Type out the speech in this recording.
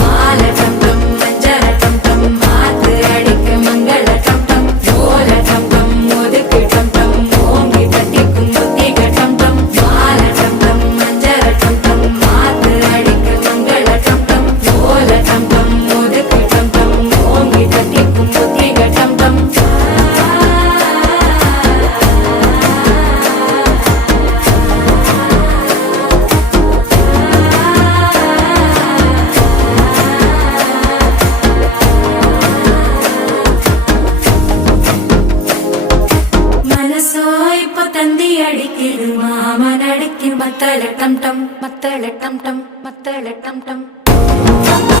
மால டம் டம் மஞ்சள டம் டம் மாத்து அடிக்க மங்கள டம் டம் ஓல டம் டம் ஒதுக்கு டம் டம் ஓங்கி தட்டிக்கும் புத்திக டம் டம் மால டம் டம் மஞ்சள டம் டம் மாத்து அடிக்க மங்கள டம் டம் ஓல டம் டம் ஒதுக்கு டம் டம் ஓங்கி தட்டிக்கும் புத்திக டம் டம் மனசோ இப்ப தந்தி அடிக்குது மாமன் அடிக்கு மத்தள டம் டம் மத்தள டம் டம் மத்தள டம் டம்